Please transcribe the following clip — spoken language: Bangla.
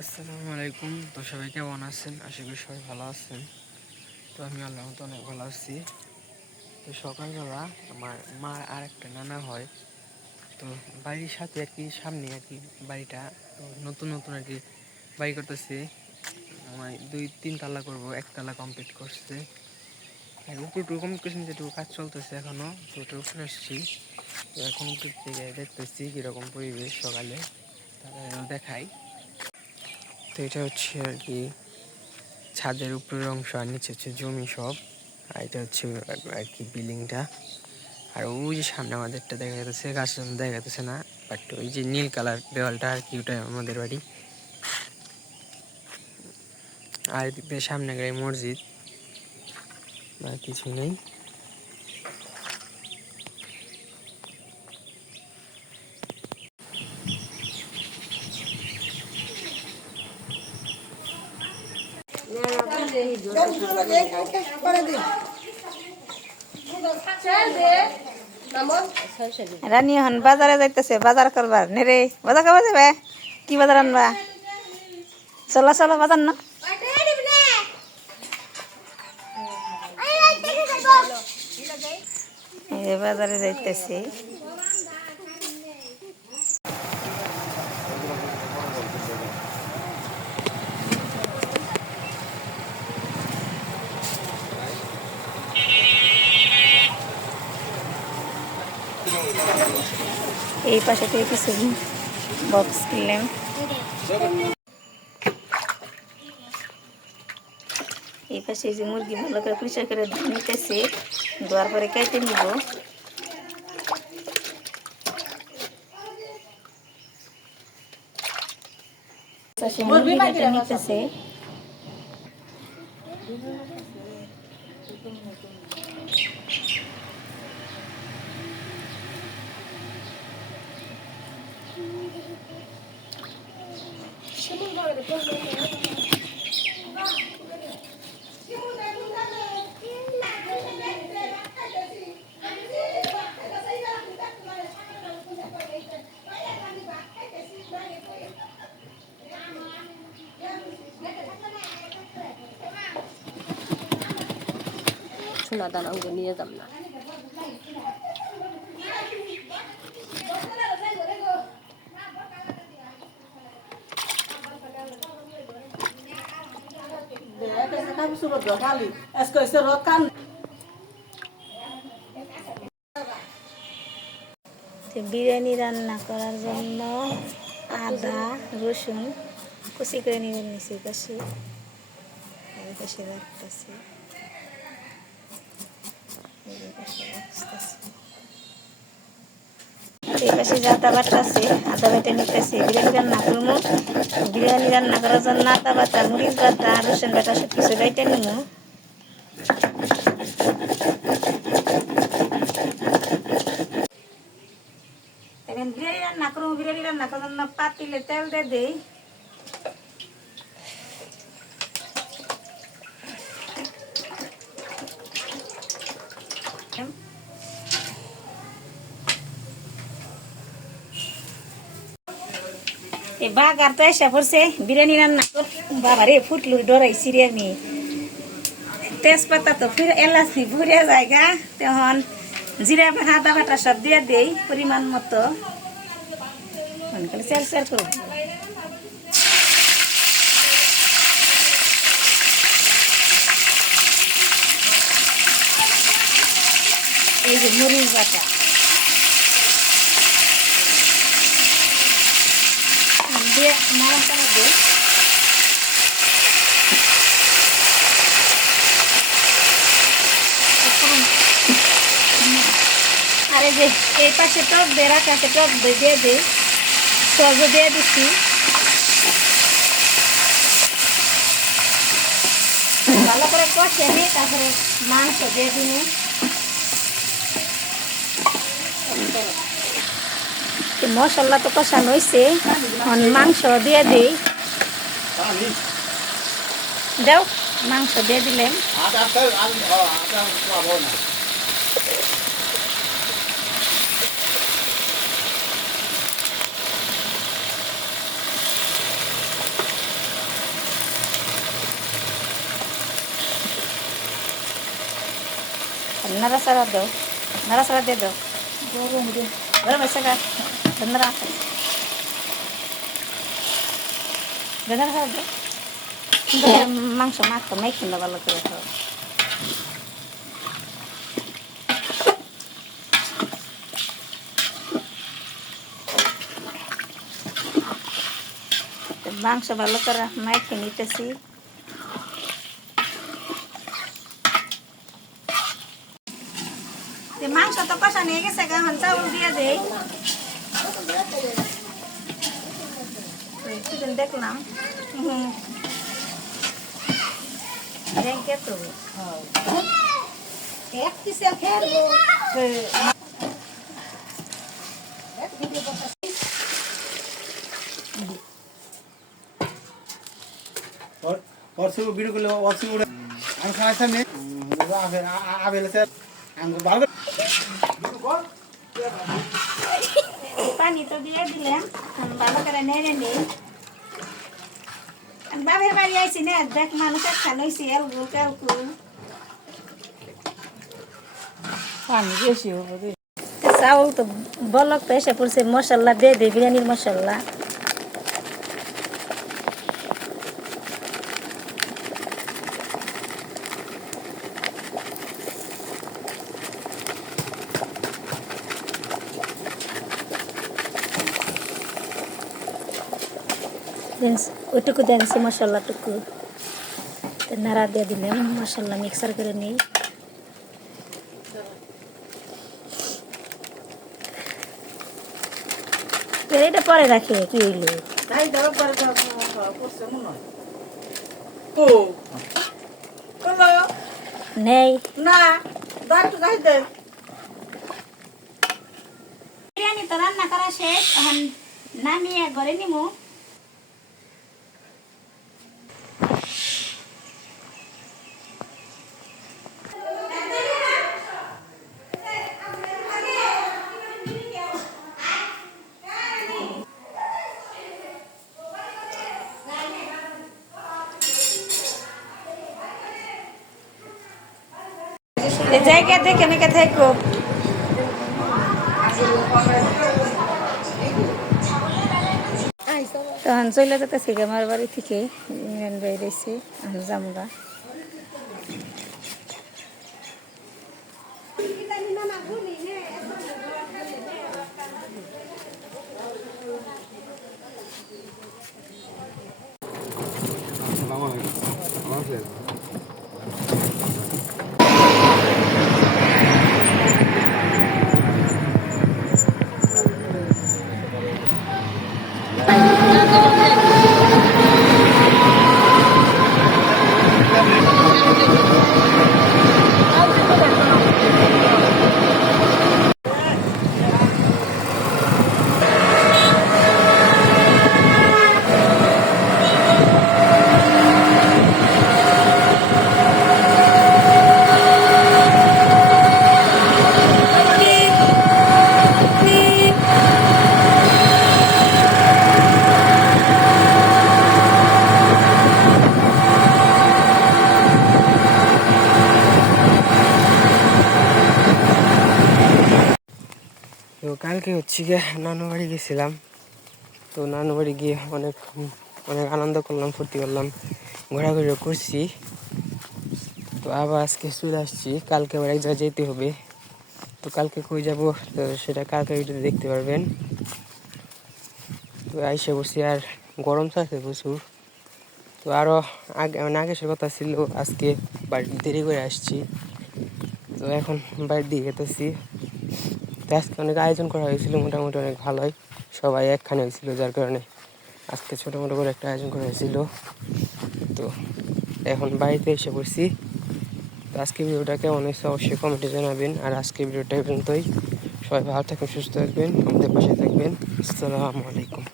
আসসালামু আলাইকুম। তো সবাই কেমন আছেন? আশা করি সবাই ভালো আছেন। তো আমি আল্লাহ মতো অনেক ভালো আছি। তো সকালবেলা আমার মা আর একটা নানা হয়। তো বাড়ির সাথে আর কি, সামনে আর কি বাড়িটা। নতুন নতুন আর কি বাড়ি করতেছি। আমার দুই, তিন তালা করব একতলা কমপ্লিট করছে। আর উপরে টু কমপ্লিট করছেন যেটুকু কাজ চলতেছে এখনও তো ওটা উপরে আসছি। তো এখন উপর থেকে দেখতেছি কীরকম পরিবেশ সকালে। তারা দেখাই। তো এটা হচ্ছে আর কি ছাদের উপরের অংশ আর নিচে হচ্ছে জমি সব। আর এটা হচ্ছে আর কি বিল্ডিংটা। আর ওই যে সামনে আমাদেরটা দেখা যাচ্ছে গাছ দেখা যাচ্ছে না বাট ওই যে নীল কালার দেওয়ালটা আর কি ওটা আমাদের বাড়ি। আর সামনে গায়ে মসজিদ আর কিছু নেই। রানী এখন বাজারে যাইতেছে, বাজার করবার। নেরে বাজার করবার যাবে কি বাজার আনবা? চলো চলো, বাজার না। বাজারে যাইতেছি। এই পাশে থেকে কিছু বক্স কিনলাম। এই পাশে যে মুরগি ভালো করে পরিষ্কার করে নিতেছে, ধোয়ার পরে কেটে নিব। পাশে মুরগি কেটে নিতেছে সোনা বিরিয়ানি রান্না করার জন্য আদা, রসুন, কুচি করে নিয়ে নিয়েছি এই পাশে রাখতেছি। এই রাখতেছি। এই পাশে যে আতা বাটা আছে আদা বেটে নিতেছি, বিরিয়ানি রান্না করব বিরিয়ানি রান্না করার জন্য আতা বাটা মরিচ বাটা, রসুন বাটা সব কিছু বেটে নিব বিরিয়ানি রান্না করব বিরিয়ানি রান্না করার জন্য পাতিলে তেল দিয়ে দিই। এই বাগার তো এসে পড়ছে, বিরিয়ানি রান্না কর। বাবা রে ফুটলু ডরাইছি রে আমি তেজপাতা তো ফির এলাচি ভরে জায়গা। তখন জিরা আদা বাটা সব দিয়ে দেই পরিমাণ মতো। করে চের চের করব। এই যে মরিচ বাটা। দিয়ে নরম করে দিই আর এই যে এই পাশে টক দিয়ে রাখা আছে টক দই দিয়ে দিই। সবও দিয়ে দিচ্ছি। ভালো করে কষে নিই তারপরে মাংস দিয়ে দিই। মশলা তো কষানো হয়েছে মাংস দিয়ে দিই। দাও মাংস দিয়ে দিলেন। নাড়া সারা দাও নাড়া সারা দিয়ে দাও। গরম দিয়ে গরম আছে মাখো মেখে না ভালো করে খাও তো মাংস ভালো করে মেখে নিতেছি মাংস তো কষা নিয়ে গেছে এখন চাউল দিয়ে দেই তো কিছুদিন দেখলাম হুম। ব্যাংকে তো এক পিসেল খেয়ে और और सब वीडियो को और सब उड़ा हम खाते में वो आवे आवे ले सर हम बाल পানি তো দিয়ে দিলাম ভালো করে নেড়ে নিই আমি বাপের বাড়ি আইসি না? দেখ মানুষ একখান হয়েছি এলগু কেলকু পানি বেশি হবে চাউল তো বলক তো এসে পড়ছে মশলা দে দে বিরিয়ানির মশলা ওইটুকু দেন সে মশলাটুকু। তো নাড়া দিয়ে দিলাম মশলা মিক্সার করে নিই। এটা পরে রাখে। কি হইল? নেই না বিরিয়ানি তো রান্না করা শেষ এখন নামিয়ে ঘরে নিমু। জায়গা দেখে মেখে থাকো। তখন চলে। যেতেছি আমার বাড়ি থেকে ইংল্যান্ড বাইরেছি আমি জামগা তো কালকে হচ্ছে গিয়ে নানু বাড়ি গেছিলাম। তো নানু বাড়ি গিয়ে অনেক অনেক আনন্দ করলাম, ফুর্তি করলাম, ঘোরাঘুরিও করছি। তো আবার আজকে চলে আসছি, কালকে আবার এক জায়গায় যেতে হবে। তো কালকে কই যাব? তো সেটা কালকে ভিডিওতে দেখতে পারবেন। তো আইসে বসি আর গরম থাকছে প্রচুর। তো আরও আগে মানে আগে সে কথা ছিল, আজকে বাড়ি দেরি করে আসছি। তো এখন বাড়ির দিকে যেতেছি। আজকে অনেক আয়োজন করা হয়েছিল, মোটামুটি অনেক ভালোই। সবাই একখানে হয়েছিল, যার কারণে আজকে ছোটো মোটো করে একটা আয়োজন করা হয়েছিল। তো এখন বাড়িতে এসে পড়ছি। তো আজকে ভিডিওটা অনেক অবশ্যই কমেন্টে জানাবেন। আর আজকে ভিডিওটা পর্যন্তই। সবাই ভালো থাকবেন, সুস্থ থাকবেন, আমাদের পাশে থাকবেন। আসসালামু আলাইকুম।